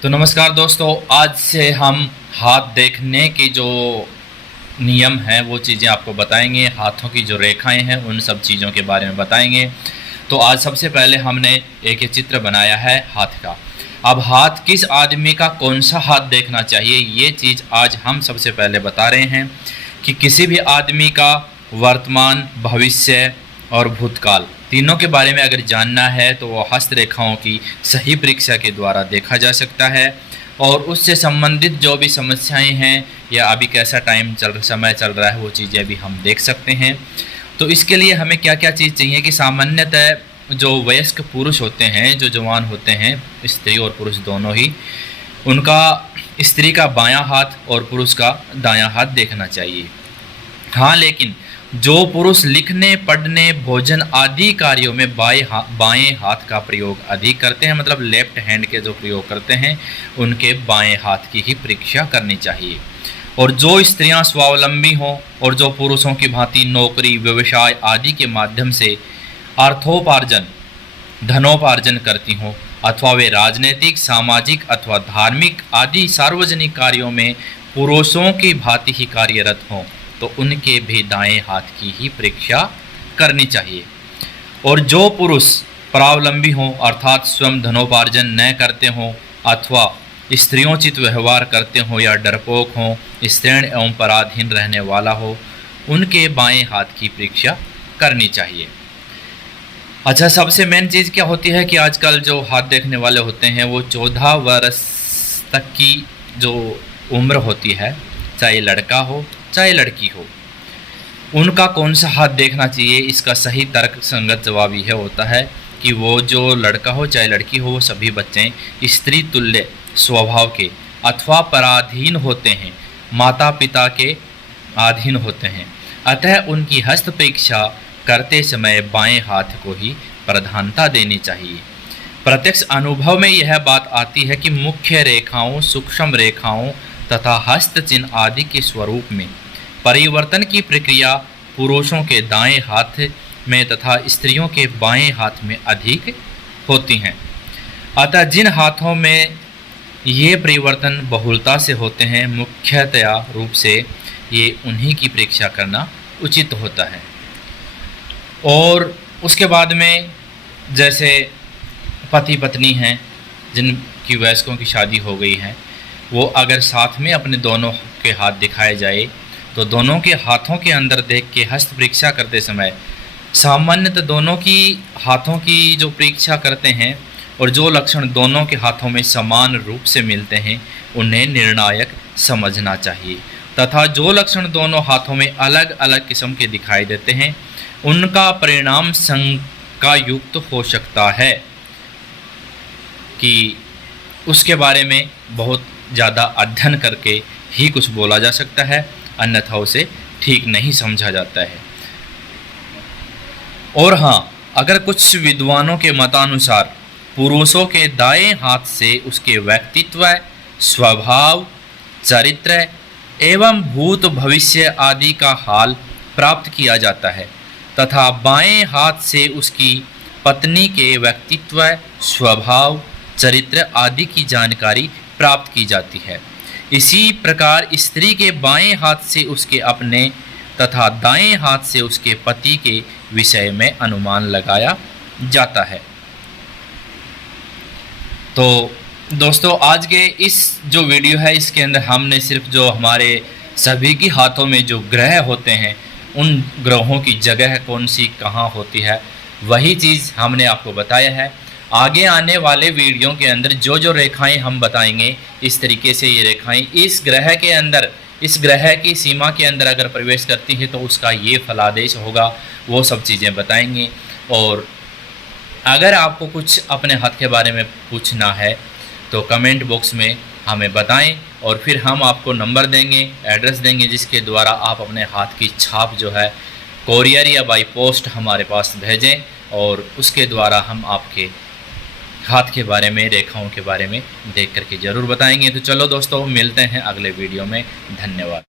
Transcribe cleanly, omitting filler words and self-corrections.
तो नमस्कार दोस्तों, आज से हम हाथ देखने के जो नियम हैं वो चीज़ें आपको बताएंगे। हाथों की जो रेखाएं हैं उन सब चीज़ों के बारे में बताएंगे। तो आज सबसे पहले हमने एक ये चित्र बनाया है हाथ का। अब हाथ किस आदमी का कौन सा हाथ देखना चाहिए ये चीज़ आज हम सबसे पहले बता रहे हैं कि किसी भी आदमी का वर्तमान, भविष्य और भूतकाल तीनों के बारे में अगर जानना है तो वो हस्तरेखाओं की सही परीक्षा के द्वारा देखा जा सकता है और उससे संबंधित जो भी समस्याएं हैं या अभी कैसा समय चल रहा है वो चीज़ें भी हम देख सकते हैं। तो इसके लिए हमें क्या क्या चीज़ चाहिए कि सामान्यतः जो वयस्क पुरुष होते हैं, जो जवान होते हैं, स्त्री और पुरुष दोनों ही, उनका स्त्री का बायां हाथ और पुरुष का दायां हाथ देखना चाहिए। हाँ, लेकिन जो पुरुष लिखने, पढ़ने, भोजन आदि कार्यों में बाएं हाथ का प्रयोग अधिक करते हैं, मतलब लेफ्ट हैंड के जो प्रयोग करते हैं, उनके बाएं हाथ की ही परीक्षा करनी चाहिए। और जो स्त्रियां स्वावलंबी हों और जो पुरुषों की भांति नौकरी, व्यवसाय आदि के माध्यम से अर्थोपार्जन, धनोपार्जन करती हों, अथवा वे राजनीतिक, सामाजिक अथवा धार्मिक आदि सार्वजनिक कार्यों में पुरुषों की भांति ही कार्यरत हों, तो उनके भी दाएं हाथ की ही परीक्षा करनी चाहिए। और जो पुरुष परावलंबी हों, अर्थात स्वयं धनोपार्जन न करते हों, अथवा स्त्रियोचित व्यवहार करते हों या डरपोक हों, स्त्रीण एवं पराधीन रहने वाला हो, उनके बाएं हाथ की परीक्षा करनी चाहिए। अच्छा, सबसे मेन चीज़ क्या होती है कि आजकल जो हाथ देखने वाले होते हैं वो 14 वर्ष तक की जो उम्र होती है, चाहे लड़का हो चाहे लड़की हो, उनका कौन सा हाथ देखना चाहिए, इसका सही तर्क संगत जवाब यह होता है कि वो जो लड़का हो चाहे लड़की हो, वो सभी बच्चे स्त्री तुल्य स्वभाव के अथवा पराधीन होते हैं, माता पिता के अधीन होते हैं। अतः उनकी हस्त परीक्षा करते समय बाएं हाथ को ही प्रधानता देनी चाहिए। प्रत्यक्ष अनुभव में यह बात आती है कि मुख्य रेखाओं, सूक्ष्म रेखाओं तथा हस्त चिन्ह आदि के स्वरूप में परिवर्तन की प्रक्रिया पुरुषों के दाएं हाथ में तथा स्त्रियों के बाएं हाथ में अधिक होती हैं। अतः जिन हाथों में ये परिवर्तन बहुलता से होते हैं, मुख्यतया रूप से ये उन्हीं की परीक्षा करना उचित होता है। और उसके बाद में जैसे पति पत्नी हैं जिनकी वयस्कों की शादी हो गई है, वो अगर साथ में अपने दोनों के हाथ दिखाए जाए तो दोनों के हाथों के अंदर देख के हस्त परीक्षा करते समय सामान्यतः दोनों की हाथों की जो परीक्षा करते हैं और जो लक्षण दोनों के हाथों में समान रूप से मिलते हैं उन्हें निर्णायक समझना चाहिए, तथा जो लक्षण दोनों हाथों में अलग अलग किस्म के दिखाई देते हैं उनका परिणाम शंका युक्त हो सकता है कि उसके बारे में बहुत ज़्यादा अध्ययन करके ही कुछ बोला जा सकता है, अन्यथा उसे ठीक नहीं समझा जाता है। और हाँ, अगर कुछ विद्वानों के मतानुसार पुरुषों के दाएं हाथ से उसके व्यक्तित्व, स्वभाव, चरित्र एवं भूत भविष्य आदि का हाल प्राप्त किया जाता है तथा बाएं हाथ से उसकी पत्नी के व्यक्तित्व, स्वभाव, चरित्र आदि की जानकारी प्राप्त की जाती है। इसी प्रकार स्त्री के बाएं हाथ से उसके अपने तथा दाएं हाथ से उसके पति के विषय में अनुमान लगाया जाता है। तो दोस्तों, आज के इस जो वीडियो है इसके अंदर हमने सिर्फ जो हमारे सभी के हाथों में जो ग्रह होते हैं उन ग्रहों की जगह कौन सी कहाँ होती है वही चीज़ हमने आपको बताया है। आगे आने वाले वीडियो के अंदर जो जो रेखाएं हम बताएंगे, इस तरीके से ये रेखाएं इस ग्रह के अंदर, इस ग्रह की सीमा के अंदर अगर प्रवेश करती है तो उसका ये फलादेश होगा, वो सब चीज़ें बताएंगे। और अगर आपको कुछ अपने हाथ के बारे में पूछना है तो कमेंट बॉक्स में हमें बताएं और फिर हम आपको नंबर देंगे, एड्रेस देंगे, जिसके द्वारा आप अपने हाथ की छाप जो है कोरियर या बाई पोस्ट हमारे पास भेजें और उसके द्वारा हम आपके हाथ के बारे में, रेखाओं के बारे में देख करके ज़रूर बताएंगे। तो चलो दोस्तों, मिलते हैं अगले वीडियो में। धन्यवाद।